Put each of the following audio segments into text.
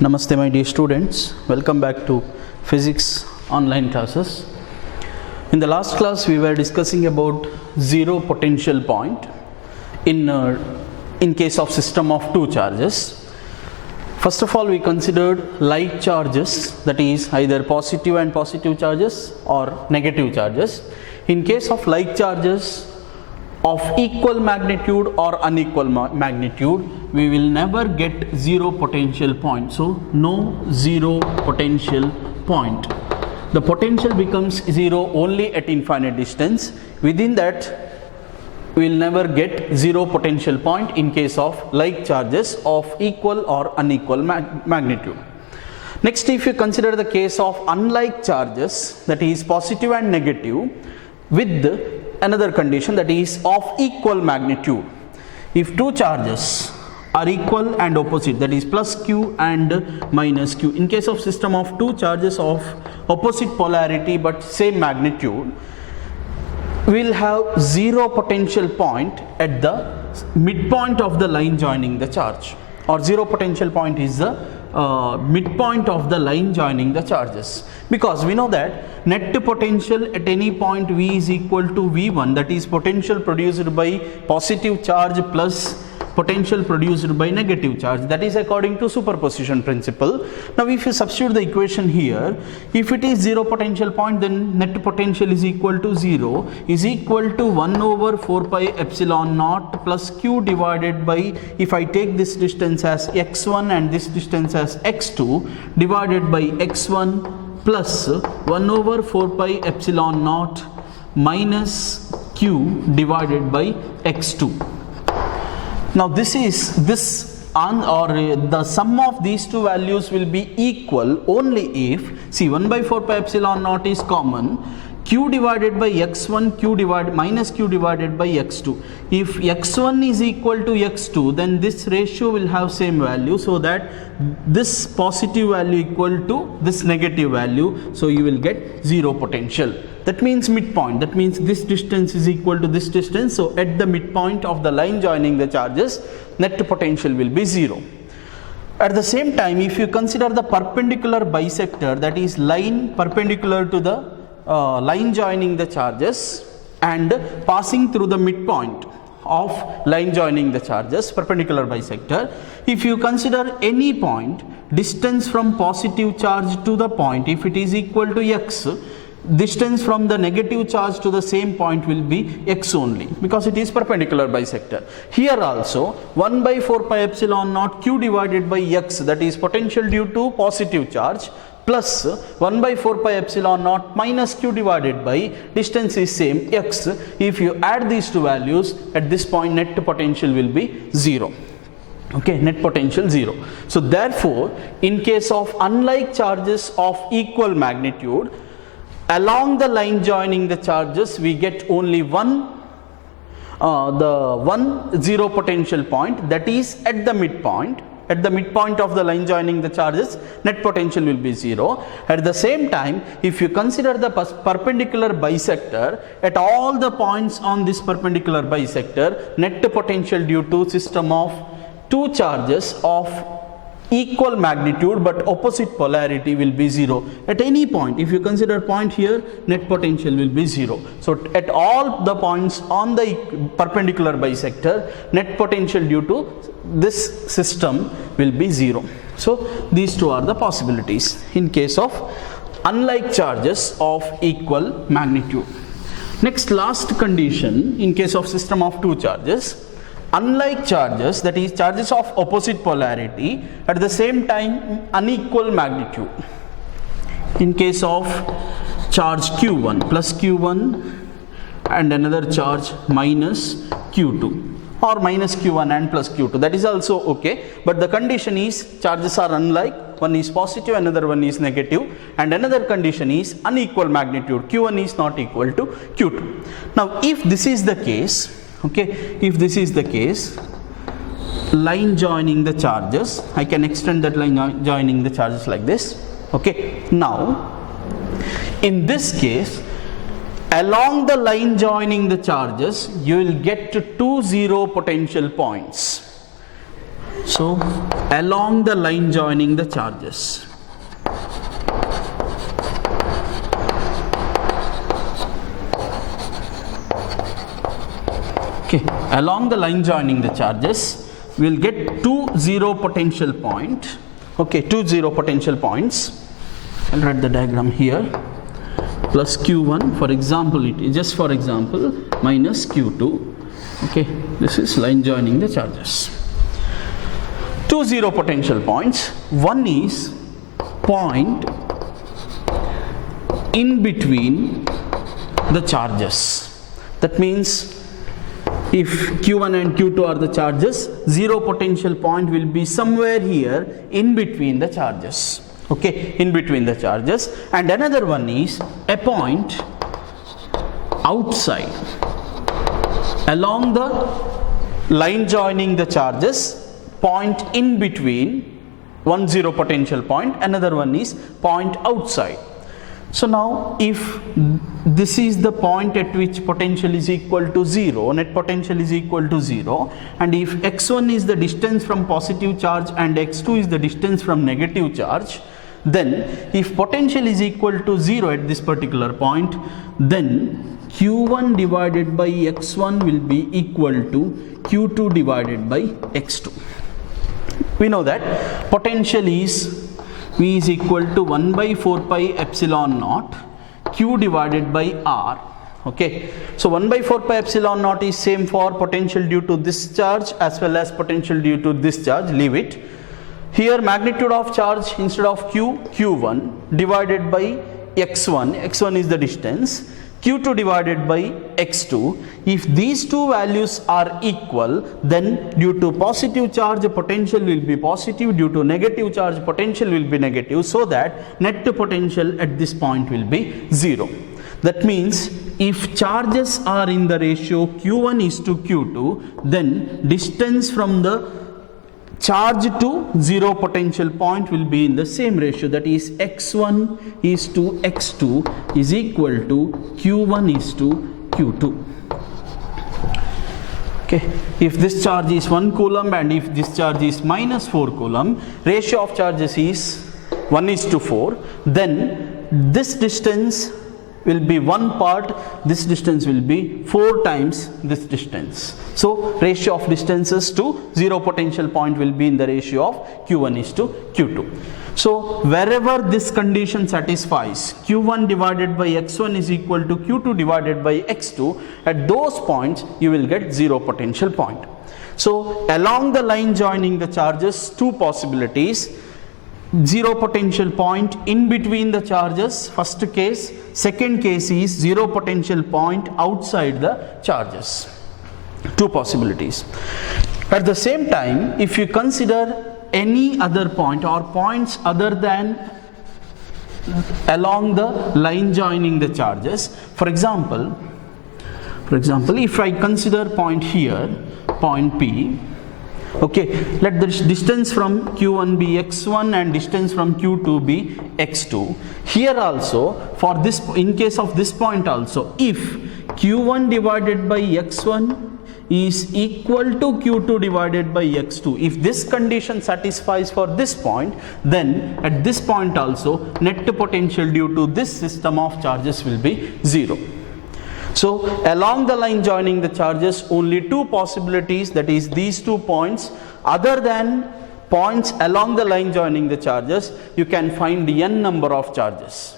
Namaste my dear students, welcome back to physics online classes. In the last class we were discussing about zero potential point in case of system of two charges. First of all we considered like charges, that is either positive and positive charges or negative charges. In case of like charges of equal magnitude or unequal magnitude, we will never get zero potential point. So no zero potential point. The potential becomes zero only at infinite distance. Within that we will never get zero potential point in case of like charges of equal or unequal magnitude. Next, if you consider the case of unlike charges, that is positive and negative, with another condition, that is of equal magnitude. If two charges are equal and opposite, that is plus q and minus q, in case of system of two charges of opposite polarity but same magnitude, we will have zero potential point at the midpoint of the line joining the charge, or zero potential point is the midpoint of the line joining the charges, because we know that net potential at any point V is equal to V1, that is potential produced by positive charge plus potential produced by negative charge, that is according to superposition principle. Now if you substitute the equation here, if it is zero potential point, then net potential is equal to 0 is equal to 1 over 4 pi epsilon naught plus q divided by, if I take this distance as x1 and this distance as x2, divided by x1 plus 1 over 4 pi epsilon naught minus q divided by x2. Now the sum of these two values will be equal only if, see, 1 by 4 pi epsilon naught is common, q divided by x1 minus q divided by x2. If x1 is equal to x2, then this ratio will have same value, so that this positive value equal to this negative value, so you will get zero potential. That means midpoint, that means this distance is equal to this distance, so at the midpoint of the line joining the charges, net potential will be 0. At the same time, if you consider the perpendicular bisector, that is line perpendicular to the line joining the charges and passing through the midpoint of line joining the charges, perpendicular bisector, if you consider any point, distance from positive charge to the point, if it is equal to x, distance from the negative charge to the same point will be x only, because it is perpendicular bisector. Here also 1 by 4 pi epsilon naught q divided by x, that is potential due to positive charge, plus 1 by 4 pi epsilon naught minus q divided by distance is same x. If you add these two values, at this point net potential will be 0. Okay, net potential 0. So therefore in case of unlike charges of equal magnitude, along the line joining the charges we get only one zero potential point, that is at the midpoint. At the midpoint of the line joining the charges, net potential will be 0. At the same time, if you consider the perpendicular bisector, at all the points on this perpendicular bisector, net potential due to system of two charges of equal magnitude but opposite polarity will be 0. At any point, if you consider point here, net potential will be 0. So at all the points on the perpendicular bisector, net potential due to this system will be 0. So these two are the possibilities in case of unlike charges of equal magnitude. Next, last condition in case of system of two charges, unlike charges, that is charges of opposite polarity, at the same time unequal magnitude. In case of charge q1 plus q1 and another charge minus q2, or minus q1 and plus q2, that is also okay, but the condition is charges are unlike, one is positive, another one is negative, and another condition is unequal magnitude, q1 is not equal to q2. Now if this is the case, okay, if this is the case, line joining the charges, I can extend that line joining the charges like this. Okay, now in this case, along the line joining the charges, you will get to two zero potential points. So along the line joining the charges. Okay, along the line joining the charges, we will get two zero potential point. Okay, two zero potential points. I'll write the diagram here. Plus Q1, for example, it is just for example, minus Q2. Okay, this is line joining the charges. Two zero potential points. One is point in between the charges. That means if Q1 and Q2 are the charges, zero potential point will be somewhere here in between the charges. Okay, in between the charges. And another one is a point outside along the line joining the charges, point in between, one zero potential point, another one is point outside. So now if this is the point at which potential is equal to 0, net potential is equal to 0, and if x1 is the distance from positive charge and x2 is the distance from negative charge, then if potential is equal to 0 at this particular point, then Q1 divided by x1 will be equal to Q2 divided by x2. We know that potential is V is equal to 1 by 4 pi epsilon naught Q divided by R. Okay, so 1 by 4 pi epsilon naught is same for potential due to this charge as well as potential due to this charge. Leave it. Here magnitude of charge instead of Q, Q1 divided by x1, x1 is the distance, Q2 divided by x2. If these two values are equal, then due to positive charge potential will be positive, due to negative charge potential will be negative, so that net potential at this point will be 0. That means if charges are in the ratio Q1 is to Q2, then distance from the charge to zero potential point will be in the same ratio, that is x1 is to x2 is equal to q1 is to q2. Okay, if this charge is 1 coulomb and if this charge is minus 4 coulomb, ratio of charges is 1 is to 4, then this distance will be one part, this distance will be 4 times this distance. So ratio of distances to zero potential point will be in the ratio of Q1 is to Q2. So wherever this condition satisfies, Q1 divided by x1 is equal to Q2 divided by x2, at those points you will get zero potential point. So along the line joining the charges, two possibilities. Zero potential point in between the charges, first case. Second case is zero potential point outside the charges. Two possibilities. At the same time, if you consider any other point or points other than along the line joining the charges, for example, if I consider point here, point P, okay, let the distance from Q1 be x1 and distance from Q2 be x2. Here also, for this, in case of this point also, if Q1 divided by x1 is equal to Q2 divided by x2, if this condition satisfies for this point, then at this point also net potential due to this system of charges will be 0. So along the line joining the charges, only two possibilities, that is these 2 points, other than points along the line joining the charges, you can find n number of charges.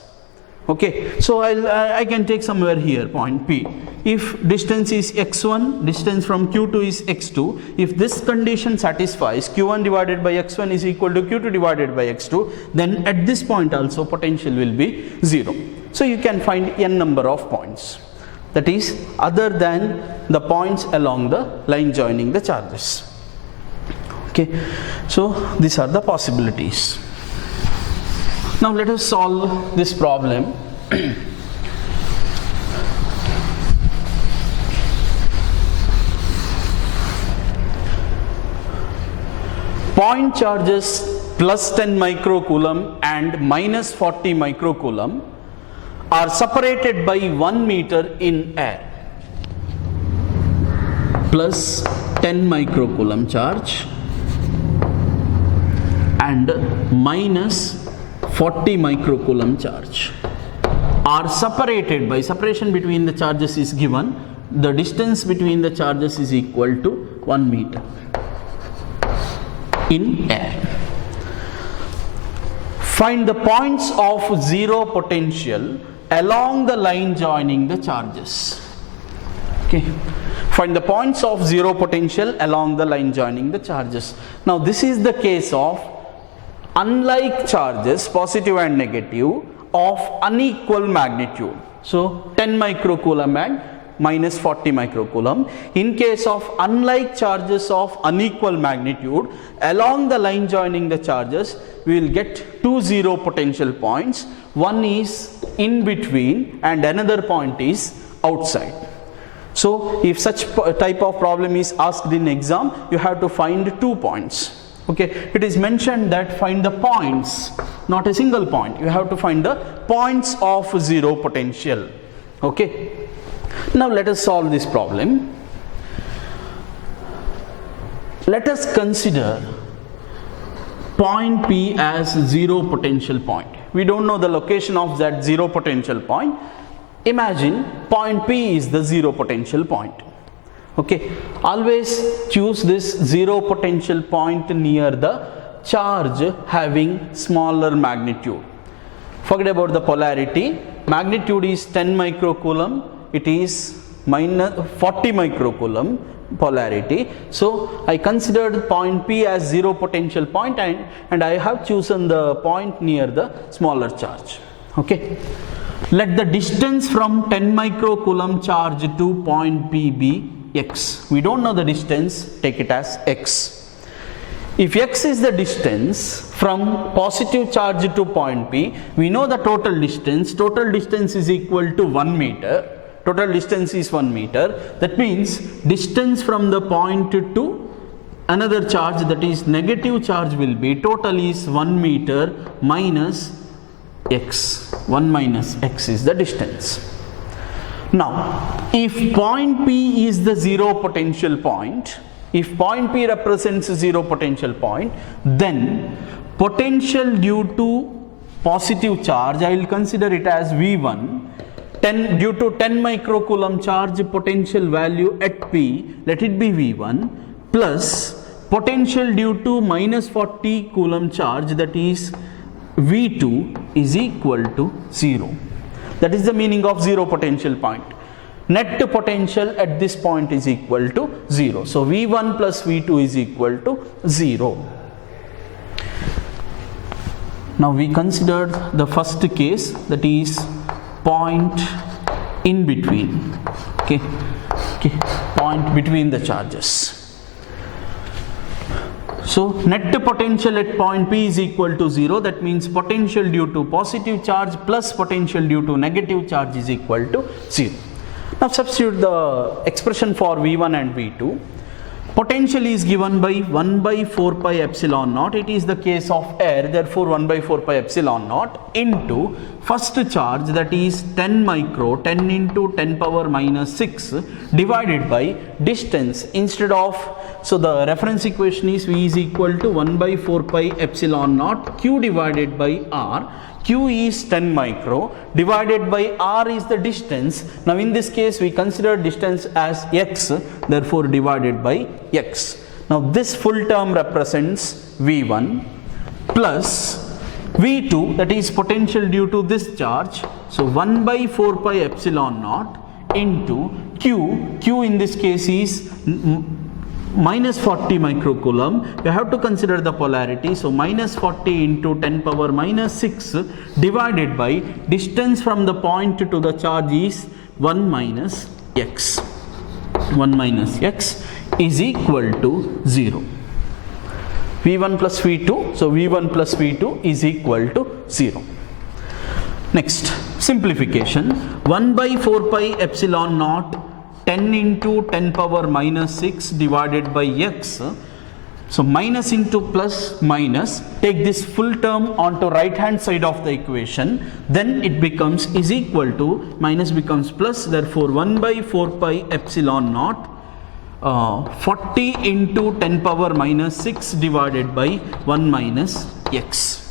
Okay, so I can take somewhere here point P. If distance is x1, distance from Q2 is x2, if this condition satisfies, Q1 divided by x1 is equal to Q2 divided by x2, then at this point also potential will be 0. So you can find n number of points, that is other than the points along the line joining the charges. Okay, so these are the possibilities. Now let us solve this problem. Point charges plus 10 microcoulomb and minus 40 microcoulomb are separated by 1 meter in air. Plus 10 microcoulomb charge and minus 40 microcoulomb charge are separated by, separation between the charges is given, the distance between the charges is equal to 1 meter in air. Find the points of zero potential along the line joining the charges. Okay. Find the points of zero potential along the line joining the charges. Now this is the case of unlike charges, positive and negative, of unequal magnitude. So 10 microcoulomb and minus 40 microcoulomb. In case of unlike charges of unequal magnitude, along the line joining the charges, we will get two zero potential points. One is in between and another point is outside. So if such type of problem is asked in exam, you have to find 2 points. Okay, it is mentioned that find the points, not a single point. You have to find the points of zero potential. Okay. Now let us solve this problem. Let us consider point P as zero potential point. We don't know the location of that zero potential point. Imagine point P is the zero potential point. Okay, always choose this zero potential point near the charge having smaller magnitude. Forget about the polarity. Magnitude is 10 microcoulomb. It is minus 40 microcoulomb polarity. So I considered point P as zero potential point, and I have chosen the point near the smaller charge. Okay. Let the distance from 10 microcoulomb charge to point P be x. We don't know the distance, take it as x. If x is the distance from positive charge to point P, we know the total distance. Total distance is equal to 1 meter. Total distance is 1 meter. That means distance from the point to another charge, that is negative charge, will be total is 1 meter minus x. 1 minus x is the distance. Now, if point P is the zero potential point, if point P represents a zero potential point, then potential due to positive charge, I will consider it as V1. Due to 10 microcoulomb charge, potential value at P, let it be V1, plus potential due to minus 40 coulomb charge, that is V2, is equal to 0. That is the meaning of zero potential point. Net potential at this point is equal to 0. So V1 plus V2 is equal to 0. Now we considered the first case, that is point in between. Okay, point between the charges. So net potential at point P is equal to 0. That means potential due to positive charge plus potential due to negative charge is equal to 0. Now substitute the expression for V1 and V2. Potential is given by 1 by 4 pi epsilon naught. It is the case of air, therefore 1 by 4 pi epsilon naught into first charge, that is 10 micro, 10 into 10 power minus 6 divided by distance. Instead of, so the reference equation is V is equal to 1 by 4 pi epsilon naught Q divided by R. Q is 10 micro divided by R is the distance. Now in this case we consider distance as x, therefore divided by x. Now this full term represents V1 plus V2, that is potential due to this charge. So 1 by 4 pi epsilon naught into Q. Q in this case is minus 40 microcoulomb. You have to consider the polarity. So minus 40 into 10 power minus 6 divided by distance from the point to the charge is 1 minus x. 1 minus x is equal to 0. V1 plus V2. So V1 plus V2 is equal to 0. Next, simplification. 1 by 4 pi epsilon naught 10 into 10 power minus 6 divided by x. So minus into plus minus, take this full term onto right hand side of the equation, then it becomes is equal to, minus becomes plus, therefore 1 by 4 pi epsilon naught 40 into 10 power minus 6 divided by 1 minus x.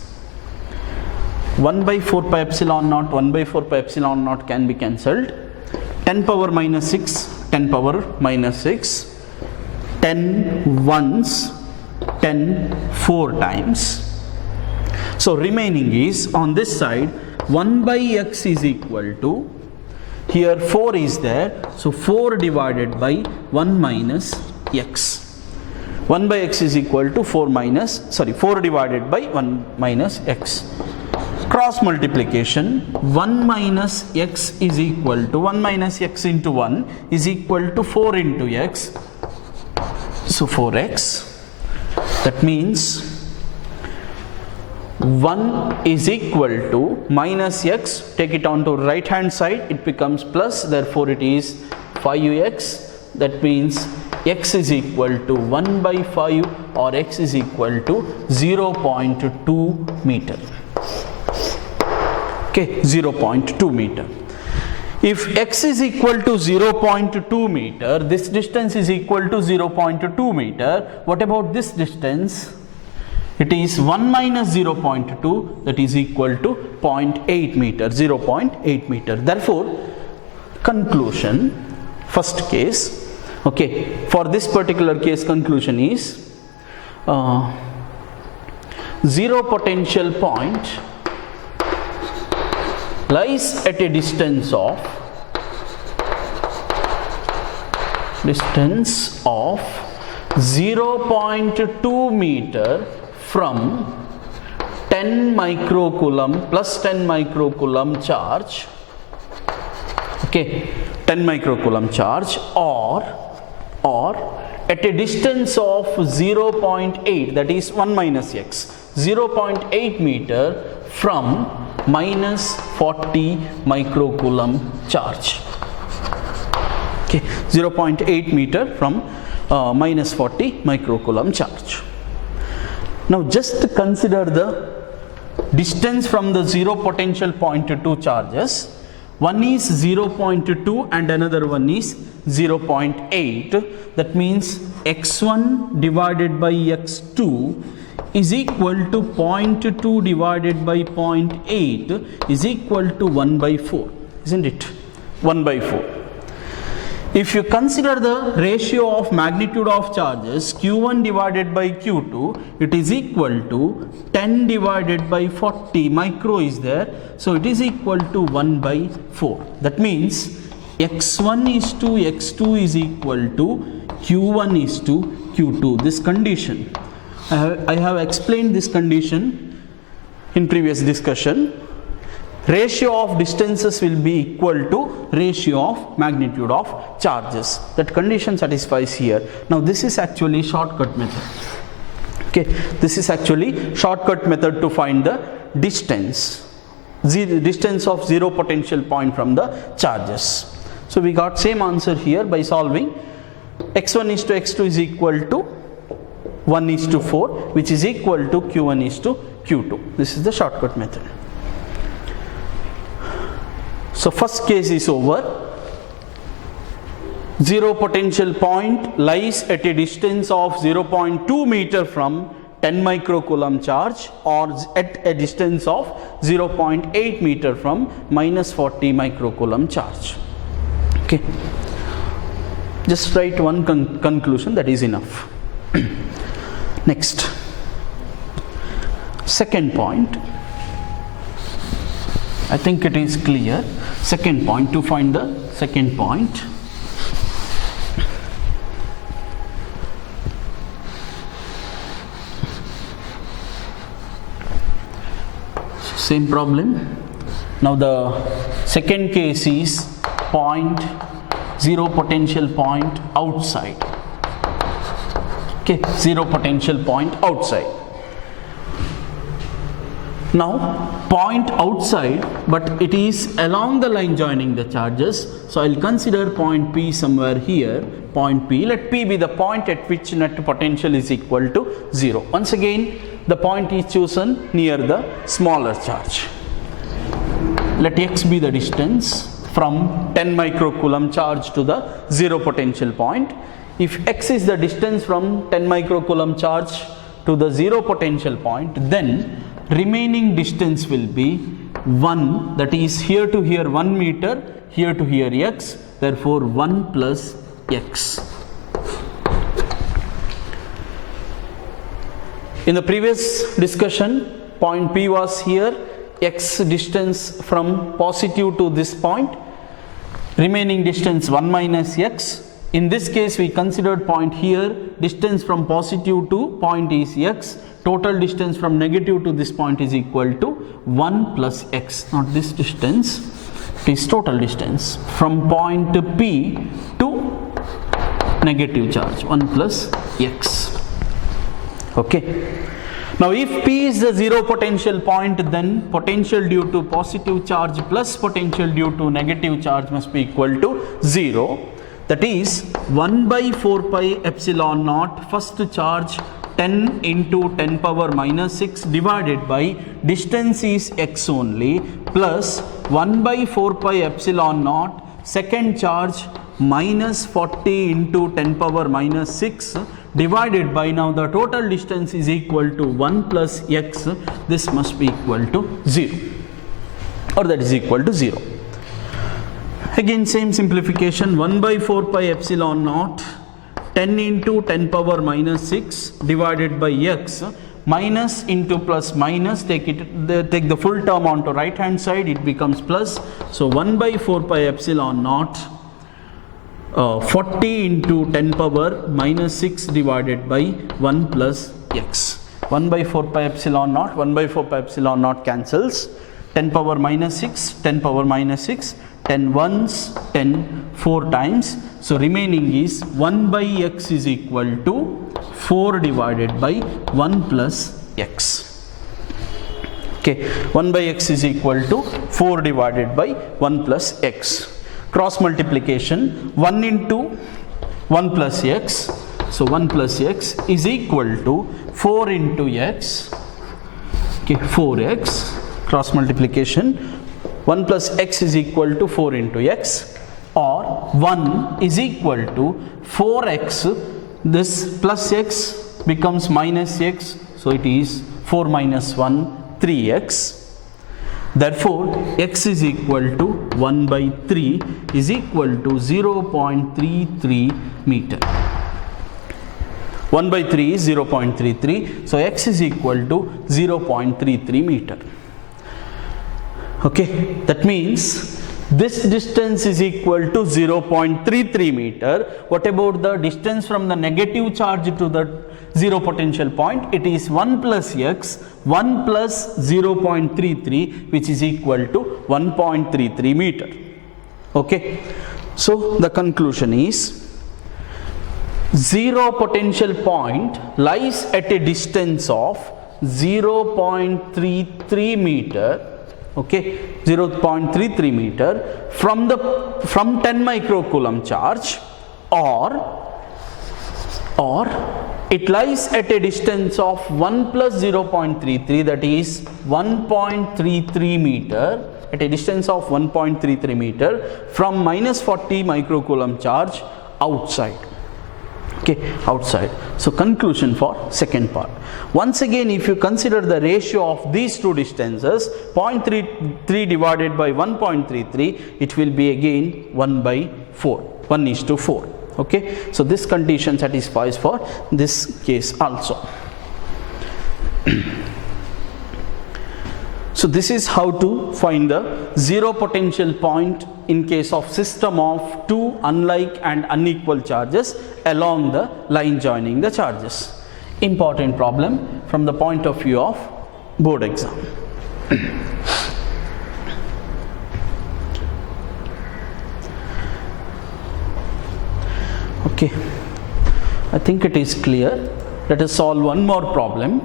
1 by 4 pi epsilon naught, 1 by 4 pi epsilon naught can be cancelled. 10 power minus 6, 10 power minus 6, 10 once, 10 4 times. So remaining is on this side 1 by x is equal to, here 4 is there, so 4 divided by 1 minus x. 1 by x is equal to 4 divided by 1 minus x. Cross multiplication, 1 minus x is equal to 1 minus x into 1 is equal to 4 into x. So 4x. That means 1 is equal to minus x, take it on to right hand side, it becomes plus, therefore it is 5x. That means x is equal to 1 by 5 or x is equal to 0.2 meter. Okay, 0.2 meter. If x is equal to 0.2 meter, this distance is equal to 0.2 meter. What about this distance? It is 1 minus 0.2, that is equal to 0.8 meter, 0.8 meter. Therefore, conclusion, first case, okay, for this particular case conclusion is zero potential point lies at a distance of 0.2 meter from 10 microcoulomb plus 10 microcoulomb charge, okay, 10 microcoulomb charge, or at a distance of 0.8, that is 1 minus x, 0.8 meter from minus 40 microcoulomb charge. Okay, 0.8 meter from minus 40 microcoulomb charge. Now just consider the distance from the zero potential point to two charges. One is 0.2 and another one is 0.8. That means x1 divided by x2 is equal to 0.2 divided by 0.8 is equal to 1 by 4, isn't it? 1 by 4. If you consider the ratio of magnitude of charges q1 divided by q2, it is equal to 10 divided by 40 micro is there, so it is equal to 1 by 4. That means x1 is to x2 is equal to q1 is to q2. This condition, I have explained this condition in previous discussion. Ratio of distances will be equal to ratio of magnitude of charges. That condition satisfies here. Now this is actually shortcut method. Okay, this is actually shortcut method to find the distance of zero potential point from the charges. So we got same answer here by solving. x1 is to x2 is equal to 1 is to 4, which is equal to q1 is to q2. This is the shortcut method. So first case is over. Zero potential point lies at a distance of 0.2 meter from 10 microcoulomb charge, or at a distance of 0.8 meter from minus 40 microcoulomb charge. Okay, just write one conclusion, that is enough. Next, second point. I think it is clear. Second point, to find the second point. Same problem. Now the second case is point, zero potential point outside. Okay, zero potential point outside. Now point outside, but it is along the line joining the charges. So I will consider point P somewhere here. Point P, let P be the point at which net potential is equal to 0. Once again, the point is chosen near the smaller charge. Let x be the distance from 10 microcoulomb charge to the zero potential point. if x is the distance from 10 microcoulomb charge to the zero potential point, then remaining distance will be 1, that is here to here 1 meter, here to here x, therefore 1 plus x. In the previous discussion, point P was here, x distance from positive to this point, remaining distance 1 minus x. In this case, we considered point here, distance from positive to point is x, total distance from negative to this point is equal to 1 plus x, not this distance, it is total distance from point P to negative charge, 1 plus x. Okay. Now if P is the zero potential point, then potential due to positive charge plus potential due to negative charge must be equal to 0. That is 1 by 4 pi epsilon naught first charge 10 into 10 power minus 6 divided by distance is x only, plus 1 by 4 pi epsilon naught second charge minus 40 into 10 power minus 6 divided by, now the total distance is equal to 1 plus x, this must be equal to 0, or that is equal to 0. Again same simplification, 1 by 4 pi epsilon naught 10 into 10 power minus 6 divided by x, minus into plus minus, take the full term onto right hand side, it becomes plus. So 1 by 4 pi epsilon naught 40 into 10 power minus 6 divided by 1 plus x. 1 by 4 pi epsilon naught, 1 by 4 pi epsilon naught cancels, 10 power minus 6, 10 power minus 6, 10 ones, 10 4 times. So remaining is 1 by x is equal to 4 divided by 1 plus x. Okay, 1 by x is equal to 4 divided by 1 plus x. Cross multiplication, 1 into 1 plus x, so 1 plus x is equal to 4 into x, okay, 4x, cross multiplication, 1 plus x is equal to 4 into x, or 1 is equal to 4x, this plus x becomes minus x, so it is 4 minus 1, 3x. Therefore, x is equal to 1 by 3 is equal to 0.33 meter. 1 by 3 is 0.33. So, x is equal to 0.33 meter. Okay, that means this distance is equal to 0.33 meter. What about the distance from the negative charge to the zero potential point? It is 1 plus x, 1 plus 0.33, which is equal to 1.33 meter. Okay, so the conclusion is zero potential point lies at a distance of 0.33 meter. Okay, 0.33 meter from 10 microcoulomb charge, or it lies at a distance of 1 plus 0.33, that is 1.33 meter, at a distance of 1.33 meter from minus 40 microcoulomb charge outside. Okay, outside. So conclusion for second part. Once again, if you consider the ratio of these two distances, 0.33 divided by 1.33, it will be again 1 by 4, 1:4. Okay, so this condition satisfies for this case also. So this is how to find the zero potential point in case of system of two unlike and unequal charges along the line joining the charges. Important problem from the point of view of board exam. Okay, I think it is clear. Let us solve one more problem.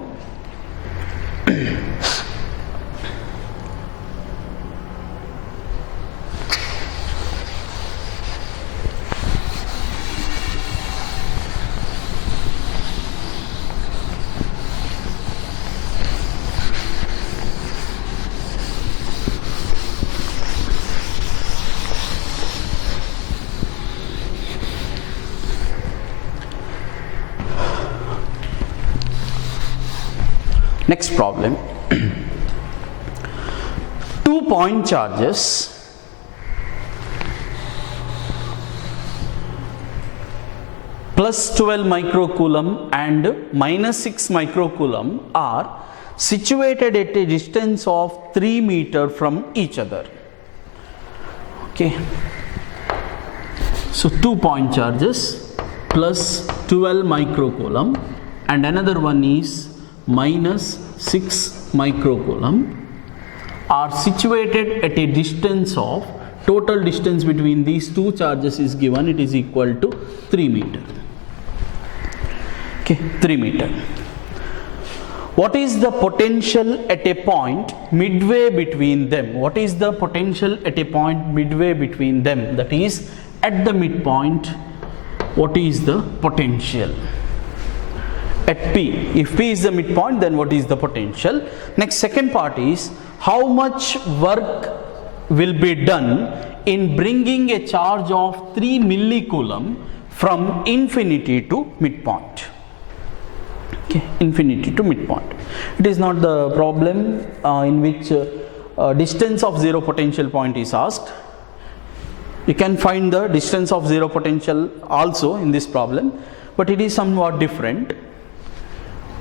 Next problem. 2 point charges plus 12 microcoulomb and minus 6 microcoulomb are situated at a distance of 3 meter from each other. Okay, so 2 point charges plus 12 microcoulomb and another one is minus 6 microcoulomb are situated at a distance of, total distance between these two charges is given, it is equal to 3 meter. Okay, 3 meter. What is the potential at a point midway between them? What is the potential at a point midway between them? That is, at the midpoint, what is the potential? At P. If P is the midpoint, then what is the potential? Next, second part is, how much work will be done in bringing a charge of 3 millicoulomb from infinity to midpoint? Okay, infinity to midpoint. It is not the problem in which distance of zero potential point is asked. You can find the distance of zero potential also in this problem, but it is somewhat different.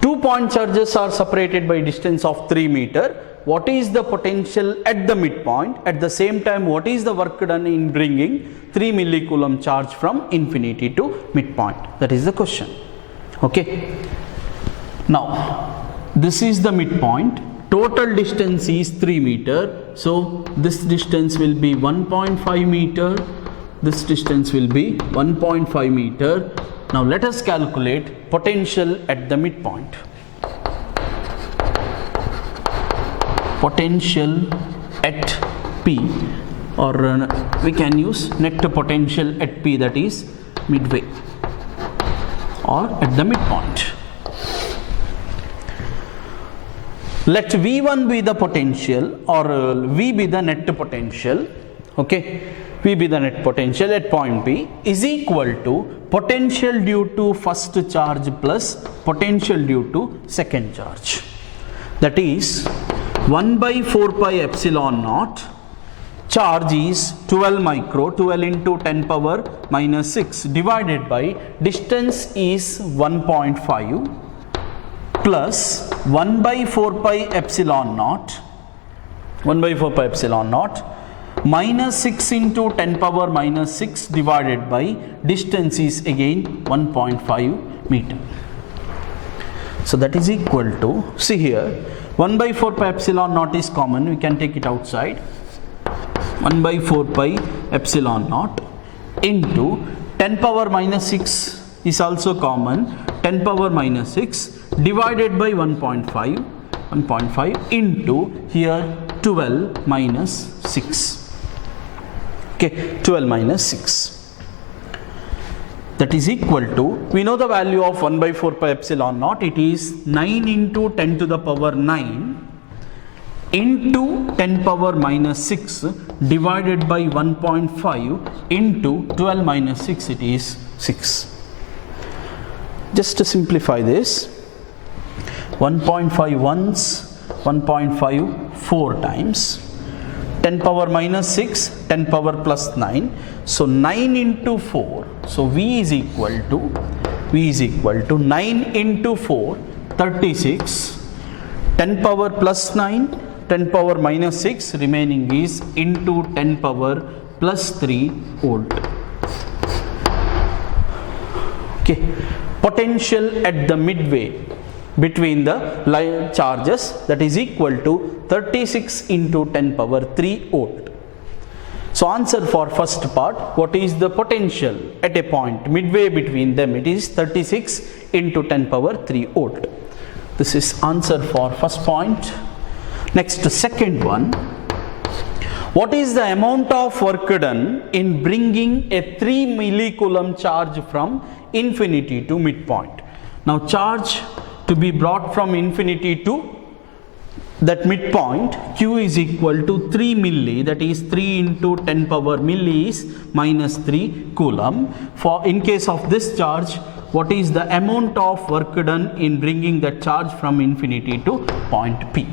2 point charges are separated by distance of 3 meter. What is the potential at the midpoint? At the same time, what is the work done in bringing 3 millicoulomb charge from infinity to midpoint? That is the question. Okay. Now, this is the midpoint. Total distance is 3 meter. So, this distance will be 1.5 meter. This distance will be 1.5 meter. Now, let us calculate potential at the midpoint. Potential at P, or we can use net potential at P, that is midway or at the midpoint. Let V1 be the potential, or V be the net potential. Okay, V be the net potential at point P is equal to potential due to first charge plus potential due to second charge. That is 1 by 4 pi epsilon naught. Charge is 12 micro, 12 into 10 power minus 6 divided by distance is 1.5 plus 1 by 4 pi epsilon naught, 1 by 4 pi epsilon naught minus 6 into 10 power minus 6 divided by distance is again 1.5 meter. So that is equal to, see here, 1 by 4 pi epsilon naught is common, we can take it outside. 1 by 4 pi epsilon naught into 10 power minus 6 is also common, 10 power minus 6 divided by 1.5 into here 12 minus 6. Okay, 12 minus 6. That is equal to, we know the value of 1 by 4 pi epsilon naught, it is 9 into 10 to the power 9 into 10 power minus 6 divided by 1.5 into 12 minus 6, it is 6. Just to simplify this, 1.5 once, 1.5 4 times, 10 power minus 6, 10 power plus 9, so 9 into 4, so V is equal to 9 into 4, 36, 10 power plus 9, 10 power minus 6, remaining is into 10 power plus 3 volt. Okay, potential at the midway between the charges, that is equal to 36 into 10 power 3 volt. So answer for first part, what is the potential at a point midway between them? It is 36 into 10 power 3 volt. This is answer for first point. Next, second one, what is the amount of work done in bringing a 3 millicoulomb charge from infinity to midpoint? Now, charge to be brought from infinity to that midpoint, Q is equal to 3 milli, that is 3 into 10 power milli is minus 3 coulomb. For in case of this charge, what is the amount of work done in bringing the charge from infinity to point P.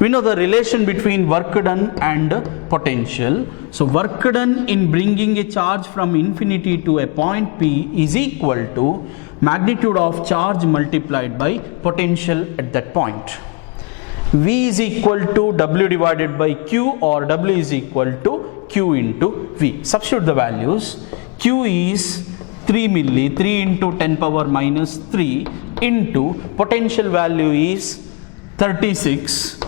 We know the relation between work done and potential. So work done in bringing a charge from infinity to a point P is equal to magnitude of charge multiplied by potential at that point. V is equal to W divided by Q, or W is equal to Q into V. Substitute the values. Q is 3 milli, 3 into 10 power minus 3 into potential value is 36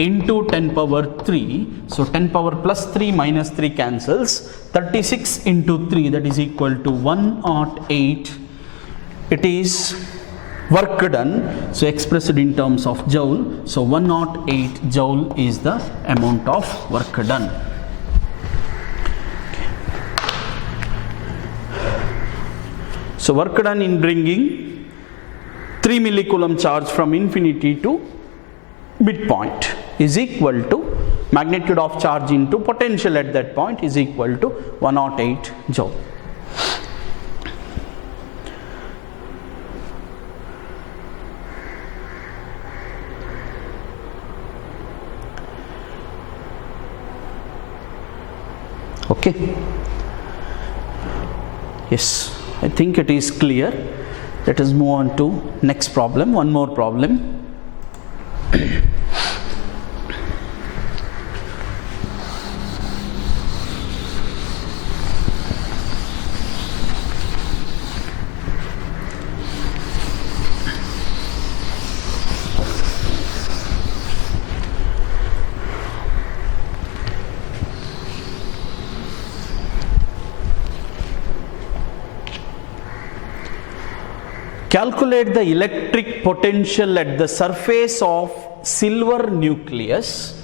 into 10 power 3. So 10 power plus 3 minus 3 cancels. 36 into 3, that is equal to 108. It is work done, so expressed in terms of joule. So 108 joule is the amount of work done. So work done in bringing 3 millicoulomb charge from infinity to midpoint is equal to magnitude of charge into potential at that point is equal to 108 joule. Okay. Yes, I think it is clear. Let us move on to next problem. One more problem. Calculate the electric potential at the surface of silver nucleus.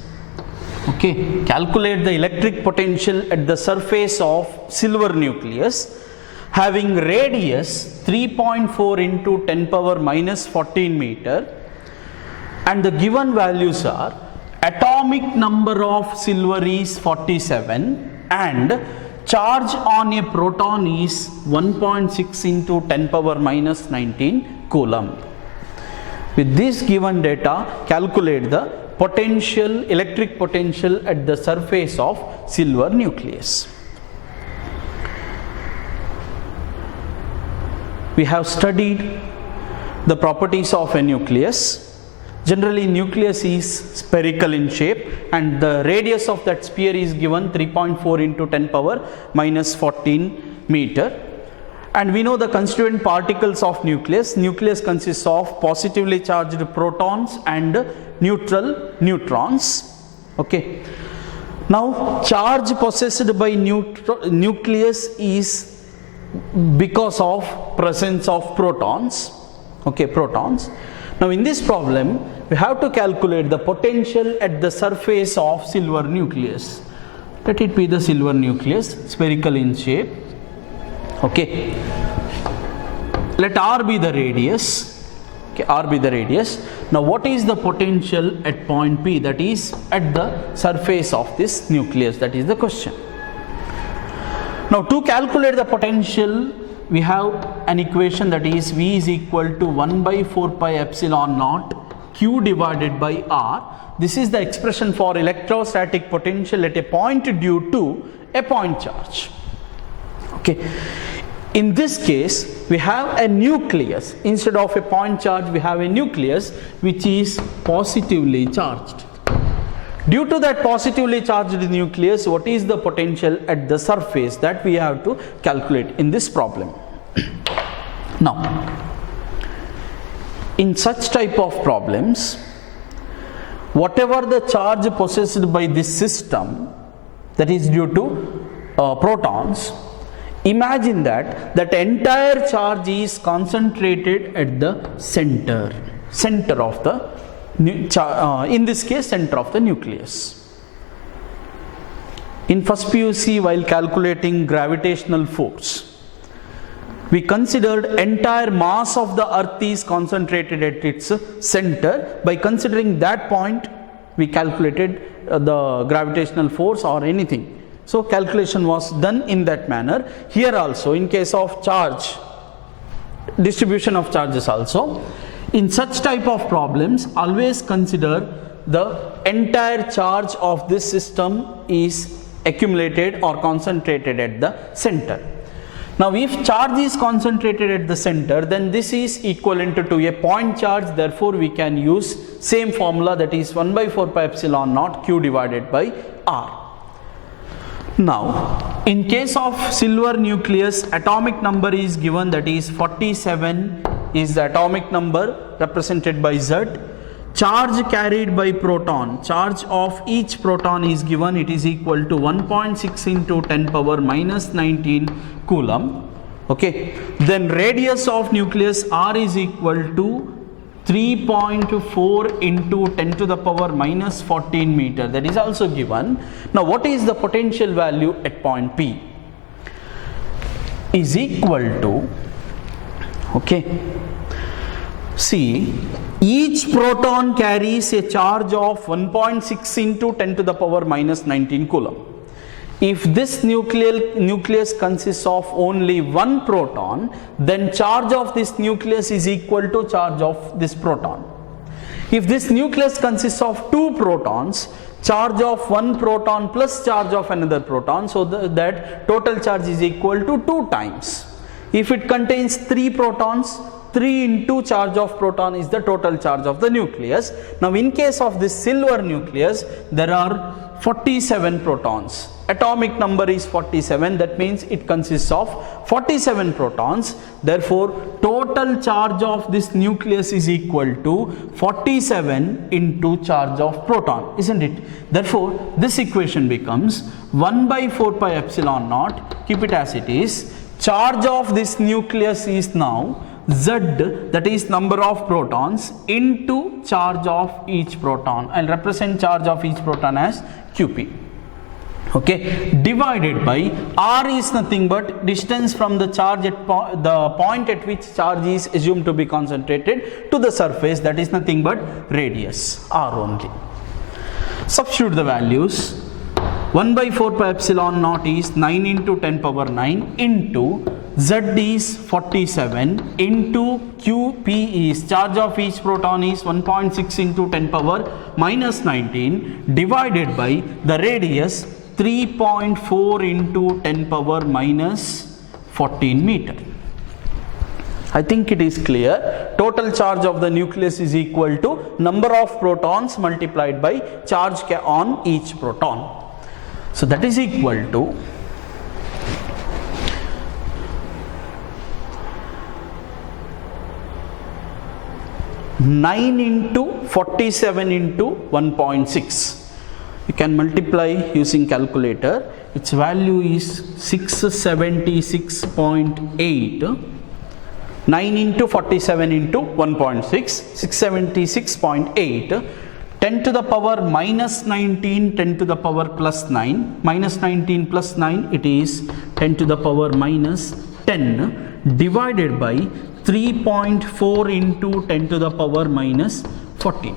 Okay, calculate the electric potential at the surface of silver nucleus having radius 3.4 into 10 power minus 14 meter, and the given values are atomic number of silver is 47 and charge on a proton is 1.6 into 10 power minus 19 coulomb. With this given data, calculate the potential, electric potential at the surface of silver nucleus. We have studied the properties of a nucleus. Generally, nucleus is spherical in shape and the radius of that sphere is given 3.4 into 10 power minus 14 meter. And we know the constituent particles of nucleus. Nucleus consists of positively charged protons and neutral neutrons. Okay. Now, charge possessed by nucleus is because of presence of protons. Okay, protons. Now in this problem, we have to calculate the potential at the surface of silver nucleus. Let it be the silver nucleus, spherical in shape. Okay. Let R be the radius. Okay, R be the radius. Now what is the potential at point P, that is at the surface of this nucleus? That is the question. Now to calculate the potential, we have an equation, that is V is equal to 1 by 4 pi epsilon naught Q divided by R. This is the expression for electrostatic potential at a point due to a point charge. Okay. In this case, we have a nucleus. Instead of a point charge, we have a nucleus which is positively charged. Due to that positively charged nucleus, what is the potential at the surface? That we have to calculate in this problem. Now, in such type of problems, whatever the charge possessed by this system, that is due to protons, imagine that entire charge is concentrated at the center of the in this case center of the nucleus. In first PUC, while calculating gravitational force, we considered entire mass of the earth is concentrated at its center. By considering that point, we calculated the gravitational force or anything. So calculation was done in that manner. Here also, in case of charge distribution of charges also. In such type of problems, always consider the entire charge of this system is accumulated or concentrated at the center. Now if charge is concentrated at the center, then this is equivalent to a point charge, therefore we can use same formula, that is 1 by 4 pi epsilon naught q divided by r. Now in case of silver nucleus, atomic number is given, that is 47 is the atomic number represented by Z. Charge carried by proton, charge of each proton is given, it is equal to 1.6 into 10 power minus 19 coulomb. Okay, then radius of nucleus R is equal to 3.4 into 10 to the power minus 14 meter, that is also given. Now what is the potential value at point P? Is equal to, okay, see, each proton carries a charge of 1.6 into 10 to the power minus 19 coulomb. If this nucleus consists of only one proton, then charge of this nucleus is equal to charge of this proton. If this nucleus consists of two protons, charge of one proton plus charge of another proton, so that total charge is equal to 2 times. If it contains 3 protons, 3 into charge of proton is the total charge of the nucleus. Now in case of this silver nucleus, there are 47 protons. Atomic number is 47, that means it consists of 47 protons. Therefore total charge of this nucleus is equal to 47 into charge of proton, isn't it? Therefore this equation becomes 1 by 4 pi epsilon naught, keep it as it is. Charge of this nucleus is now Z, that is number of protons, into charge of each proton. I'll represent charge of each proton as Qp. Okay, divided by R is nothing but distance from the charge at the point at which charge is assumed to be concentrated to the surface, that is nothing but radius, R only. Substitute the values. 1 by 4 pi epsilon naught is 9 into 10 power 9 into Z is 47 into Qp is charge of each proton is 1.6 into 10 power minus 19 divided by the radius 3.4 into 10 power minus 14 meter. I think it is clear. Total charge of the nucleus is equal to number of protons multiplied by charge on each proton. So that is equal to 9 into 47 into 1.6. You can multiply using calculator. Its value is 676.8. 9 into 47 into 1.6, 676.8. 10 to the power minus 19, 10 to the power plus 9, minus 19 plus 9, it is 10 to the power minus 10 divided by 3.4 into 10 to the power minus 14.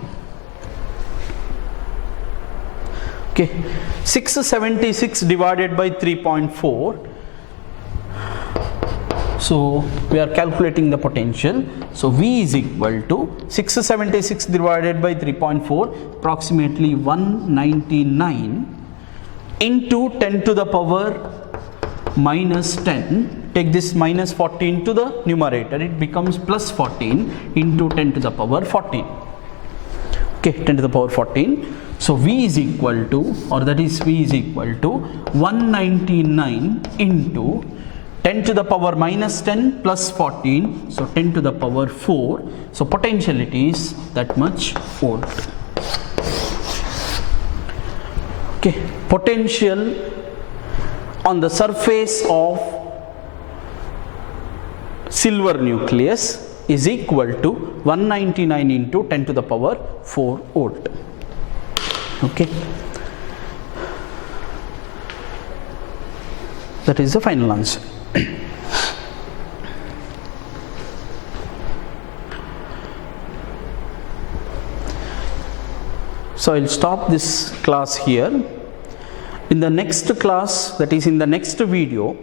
Okay, 676 divided by 3.4. So we are calculating the potential. So V is equal to 676 divided by 3.4, approximately 199 into 10 to the power minus 10. Take this minus 14 to the numerator, it becomes plus 14 into 10 to the power 14. Okay, 10 to the power 14. So V is equal to, or that is V is equal to 199 into 10 to the power minus 10 plus 14, so 10 to the power 4. So potentiality is that much volt. Okay, potential on the surface of silver nucleus is equal to 199 into 10 to the power 4 volt. Okay, that is the final answer. So I'll stop this class here. In the next class, that is in the next video,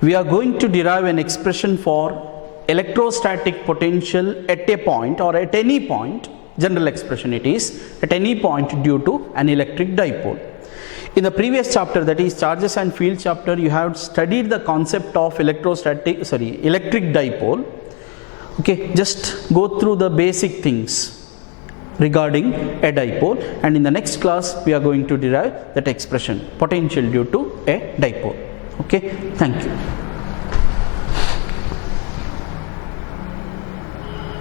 we are going to derive an expression for electrostatic potential at a point or at any point, general expression it is, at any point due to an electric dipole. In the previous chapter, that is charges and field chapter, you have studied the concept of electric dipole. Okay, just go through the basic things regarding a dipole, and in the next class we are going to derive that expression, potential due to a dipole. Okay, thank you.